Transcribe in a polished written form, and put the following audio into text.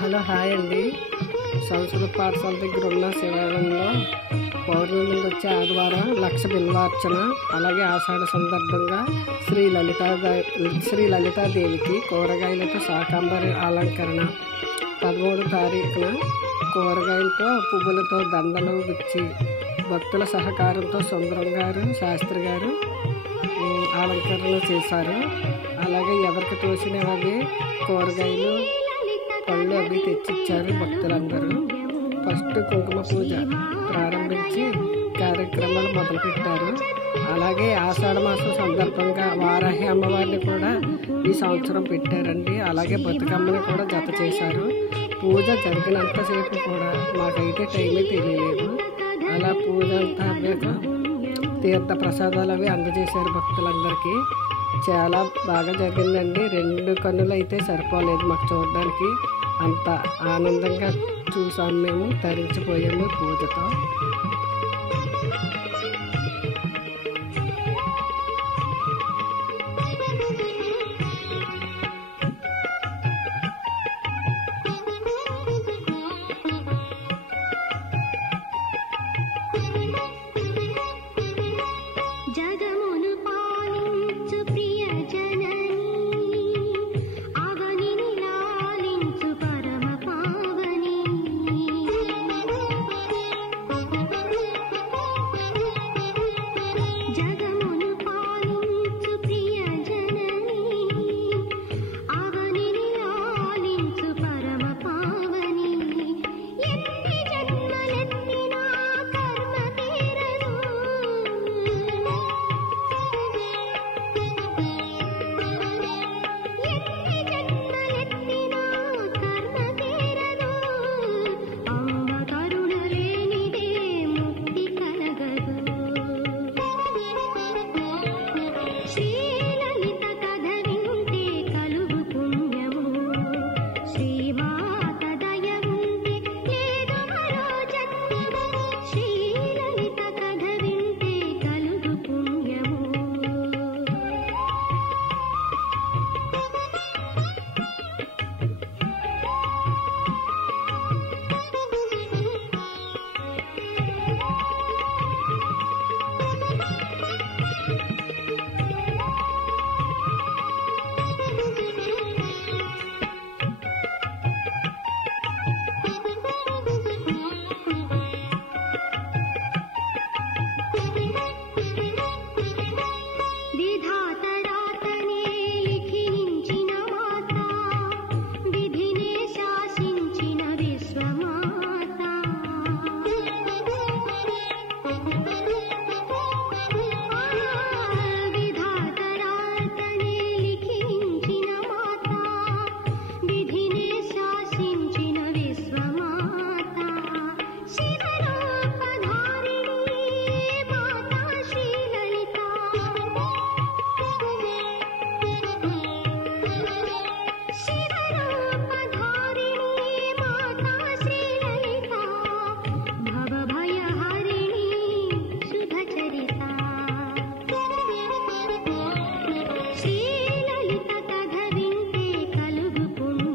Hello hi అండి. సంస్కృత పాఠశాల దగ్గర ఉన్న శివాలయంలో పౌర్ణమి నుండి వచ్చే ఆదివారం లక్ష బిల్వార్చన, అలాగే ఆషాఢ సందర్భంగా శ్రీ లలితాదేవికి కూరగాయలతో శాకాంబరి అలంకరణ. 13వ తారీఖున కూరగాయలతో పువ్వులతో దండలు గుచ్చి భక్తుల సహకారంతో సుందరం గారు శాస్త్రి గారు అలంకరణ చేశారు. అలాగే ఎవరికి తోచినవి కూరగాయలు పళ్ళు అవి తెచ్చిచ్చారు భక్తులందరూ. ఫస్ట్ కుంకుమ పూజ ప్రారంభించి కార్యక్రమాలు మొదలుపెట్టారు. అలాగే ఆషాఢ మాసం సందర్భంగా వారాహి అమ్మవారిని కూడా ఈ సంవత్సరం పెట్టారండి. అలాగే బతుకమ్మని కూడా జత చేశారు. పూజ జరిగినంతసేపు కూడా మాకైతే టైమే తెలియలేదు. అలా పూజ అంతా అవ్వాక తీర్థ ప్రసాదాలు అవి అందజేశారు భక్తులందరికీ. చాలా బాగా జరిగిందండి. 2 కన్నులు అయితే సరిపోలేదు మాకు చూడడానికి. అంత ఆనందంగా చూసాము, మేము తరించిపోయాము పూజతో. శ్రీ